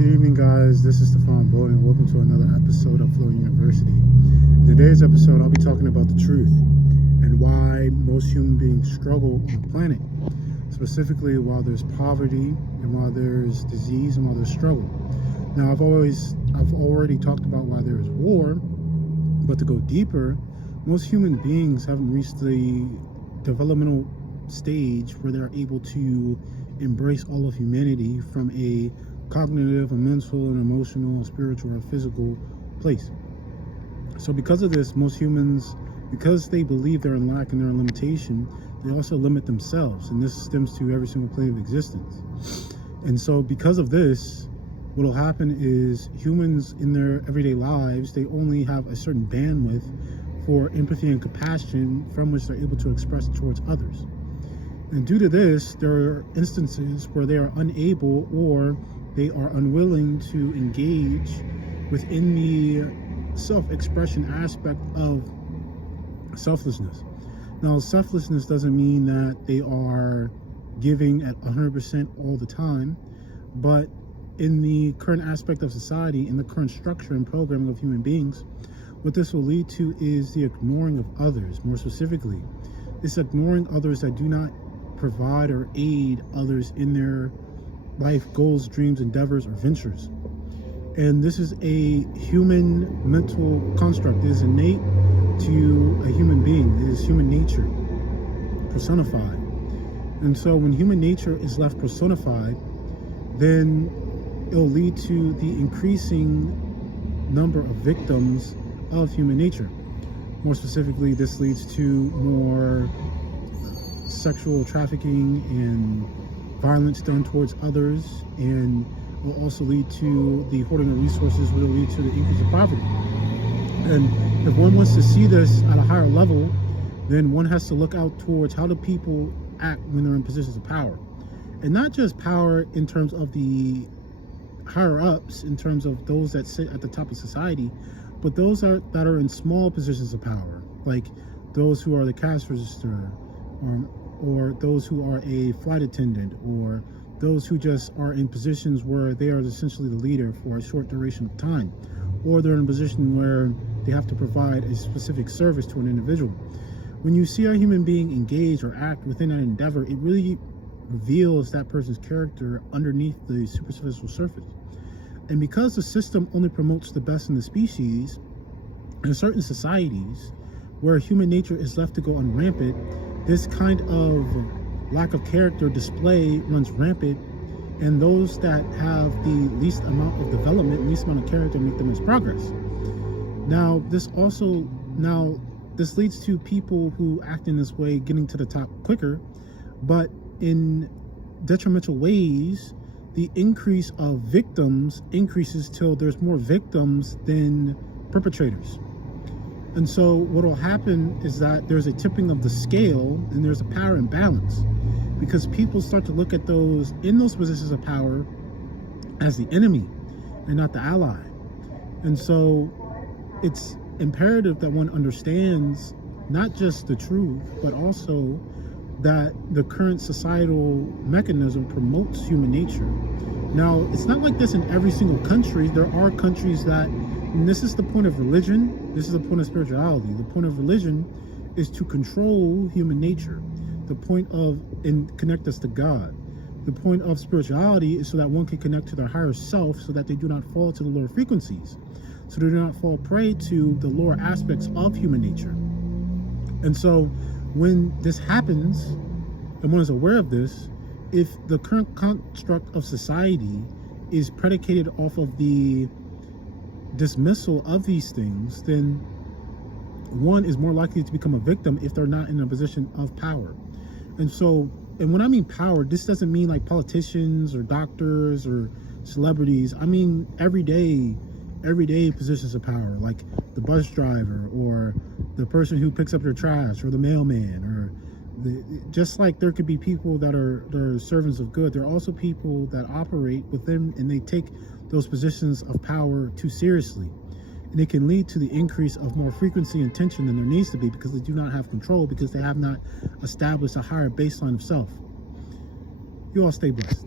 Good evening, guys. This is Stefan Boyd, and welcome to another episode of Flow University. In today's episode, I'll be talking about the truth and why most human beings struggle on the planet. Specifically, while there's poverty, and while there's disease, and while there's struggle. Now, I've already talked about why there is war, but to go deeper, most human beings haven't reached the developmental stage where they're able to embrace all of humanity from a cognitive, a mental, and emotional, spiritual, or physical place. So because of this, most humans, because they believe they're in lack and they're in limitation, they also limit themselves, and this stems to every single plane of existence. And so because of this, what will happen is humans in their everyday lives, they only have a certain bandwidth for empathy and compassion from which they're able to express towards others. And due to this, there are instances where they are unable or they are unwilling to engage within the self-expression aspect of selflessness. Now, selflessness doesn't mean that they are giving at 100% all the time, but in the current aspect of society, in the current structure and programming of human beings, what this will lead to is the ignoring of others. More specifically, it's ignoring others that do not provide or aid others in their life goals, dreams, endeavors, or ventures. And this is a human mental construct. It is innate to a human being. It is human nature personified. And so when human nature is left personified, then it'll lead to the increasing number of victims of human nature. More specifically, this leads to more sexual trafficking and violence done towards others, and will also lead to the hoarding of resources, which will lead to the increase of poverty. And if one wants to see this at a higher level, then one has to look out towards how do people act when they're in positions of power. And not just power in terms of the higher ups, in terms of those that sit at the top of society, but those that are in small positions of power, like those who are the cash register, or those who are a flight attendant, or those who just are in positions where they are essentially the leader for a short duration of time, or they're in a position where they have to provide a specific service to an individual. When you see a human being engage or act within that endeavor, it really reveals that person's character underneath the superficial surface. And because the system only promotes the best in the species, in certain societies where human nature is left to go on rampant, this kind of lack of character display runs rampant, and those that have the least amount of development, least amount of character, make the most progress. Now, this leads to people who act in this way getting to the top quicker, but in detrimental ways, the increase of victims increases till there's more victims than perpetrators. And so what will happen is that there's a tipping of the scale, and there's a power imbalance, because people start to look at those in those positions of power as the enemy and not the ally. And so it's imperative that one understands not just the truth, but also that the current societal mechanism promotes human nature. Now, it's not like this in every single country. There are countries that, and this is the point of religion, this is the point of spirituality. The point of religion is to control human nature. The point of, and connect us to God. The point of spirituality is so that one can connect to their higher self, so that they do not fall to the lower frequencies. So they do not fall prey to the lower aspects of human nature. And so when this happens, and one is aware of this, if the current construct of society is predicated off of the dismissal of these things, then one is more likely to become a victim if they're not in a position of power. And so, and when I mean power, this doesn't mean like politicians or doctors or celebrities. I mean everyday positions of power, like the bus driver, or the person who picks up your trash, or the mailman, or just like there could be people that are servants of good, there are also people that operate within, and they take those positions of power too seriously. And it can lead to the increase of more frequency and tension than there needs to be, because they do not have control, because they have not established a higher baseline of self. You all stay blessed.